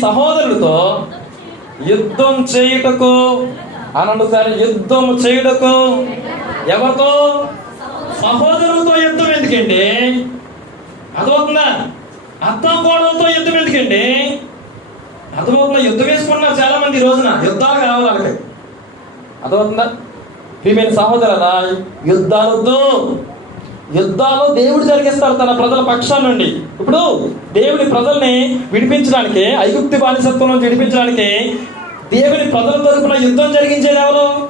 సహోదరులతో యుద్ధం చేయుటకు అనంతసారి యుద్ధం చేయుటకు ఎవరితో? సహోదరులతో యుద్ధం ఎందుకండి? అర్థమవుతుందా అత్త యుద్ధం ఎందుకండి? అర్థమవుతుందా యుద్ధం వేసుకుంటున్నారు చాలా మంది ఈ రోజున. యుద్ధాలు కావాలి వాళ్ళకి. అర్థమవుతుందా? ప్రియమైన సహోదరులా యుద్ధాలతో యుద్ధాలు దేవుడు జరిగిస్తాడు తన ప్రజల పక్షాల నుండి. ఇప్పుడు దేవుని ప్రజల్ని విడిపించడానికి ఐగుప్తి బానిసత్వం నుంచి విడిపించడానికి దేవుని ప్రజల తరపున యుద్ధం జరిగించేది ఎవరు?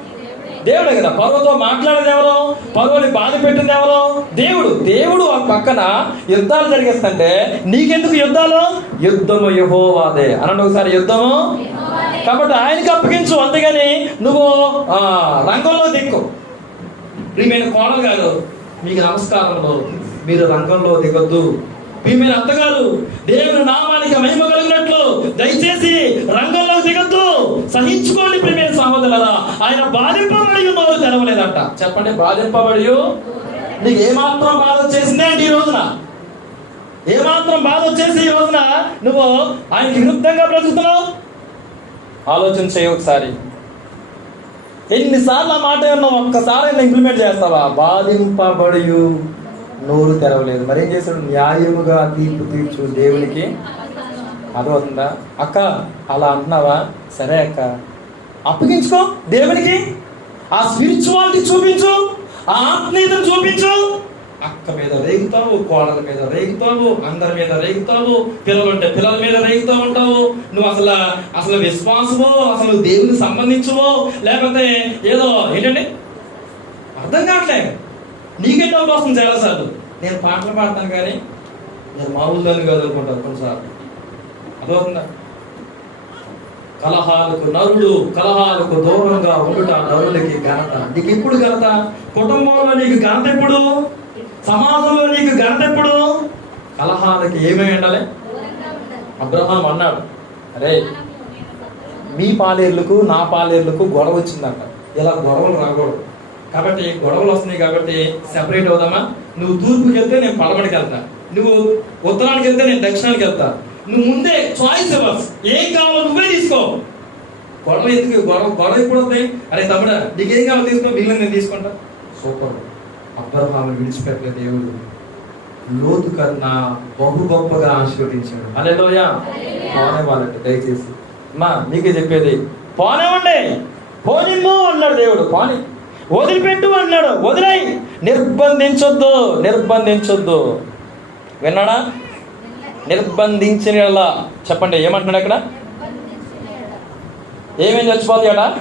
దేవుడే కదా. పర్వతో మాట్లాడేది ఎవరు? పర్వని బాధ పెట్టింది ఎవరు? దేవుడు. దేవుడు ఆ పక్కన యుద్ధాలు జరిగిస్తుంటే నీకెందుకు యుద్ధాలు? యుద్ధము యహోవాదే. అనండి ఒకసారి యుద్ధము కాబట్టి ఆయనకి అప్పగించు. అంతేగాని నువ్వు రంగంలో దిక్కు. ప్రియమైన కోడలు గారు మీకు నమస్కారములు మీరు. రంగంలో దిగొద్దు. మీరు అత్తగారు దేవుని నామానికి మహిమ కలిగినట్లు దయచేసి రంగంలో దిగొద్దు. సహించుకోండి ప్రియమైన సహోదరులరా. ఆయన బాధింపబడి ఉన్నవారు తెరవలేదంట. చెప్పండి బాధింపబడి నీకు ఏమాత్రం బాధ వచ్చేసిందే అంటే ఈ రోజున? ఏమాత్రం బాధ వచ్చేసి ఈ రోజున నువ్వు ఆయనకి విరుద్ధంగా బ్రతుకుతున్నావు? ఆలోచన చేయ ఒకసారి. ఎన్నిసార్లు ఆ మాట విన్నా ఒక్కసారి ఇంప్లిమెంట్ చేస్తావా? బాధింపబడి నోరు తెరవలేదు. మరేం చేశాడు? న్యాయముగా తీర్పు తీర్చు దేవునికి. అర్థమవుతుందా? అక్క అలా అంటున్నావా? సరే అక్క. అప్పగించుకో దేవునికి. ఆ స్పిరిచువాలిటీ చూపించు. ఆ ఆత్మీయతను చూపించు. అక్క మీద రేగుతావు కోడల మీద రేగుతావు అందరి మీద రేగుతావు పిల్లలు ఉంటే పిల్లల మీద రేగుతూ ఉంటావు. నువ్వు అసలు అసలు విశ్వాసమో అసలు దేవునికి సంబంధించవో లేకపోతే ఏదో ఏంటండి? అర్థం కావట్లేదు. నీకే డౌట్ వస్తుంది చాలాసార్లు నేను పాటలు పాడతాను కానీ నేను మామూలు దాన్ని కాదు అనుకుంటాను కొన్నిసార్లు. అర్థమవుతుందా? కలహాలకు నరుడు కలహాలకు దూరంగా ఉండుట నరులకి ఘనత. నీకు ఎప్పుడు ఘనత? కుటుంబంలో నీకు ఘనత ఎప్పుడు? సమాజంలో నీకు ఘనత ఎప్పుడు? కలహాలకి ఏమేమి ఉండాలి. అబ్రహాం అన్నాడు. అరే మీ పాలేర్లకు నా పాలేర్లకు గొడవ వచ్చిందంట. ఇలా గొడవలు రాకూడదు. కాబట్టి గొడవలు వస్తున్నాయి కాబట్టి సెపరేట్ అవుదామా? నువ్వు తూర్పుకి వెళ్తే నేను పడమడికి వెళ్తా. నువ్వు ఉత్తరానికి వెళ్తే నేను దక్షిణానికి వెళ్తా. నువ్వు ముందే చాయిస్ ఇవ్వచ్చు ఏం కావాలో నువ్వే తీసుకో. గొడవ ఎందుకు? గొడవ గొడవ ఎప్పుడు వస్తాయి అరే తమ్ముడా ఏం కావాలో తీసుకో బిల్లు నేను తీసుకుంటా. సూపర్. అబ్రహాము విడిచిపెట్టలే దేవుడు. లోతు కన్నా బహు గొప్పగా ఆశీర్వదించాడు. అలే లోయా పోనే దయచేసి. మా మీకే చెప్పేది. పోనివ్వండి పోనిమ్ము అన్నాడు దేవుడు పోని. వదిలిపెట్టు అన్నాడు వదిలేయి. నిర్బంధించొద్దు నిర్బంధించొద్దు. విన్నాడా? నిర్బంధించిన చెప్పండి ఏమంటున్నాడు అక్కడ? ఏమేం చచ్చిపోతాయట?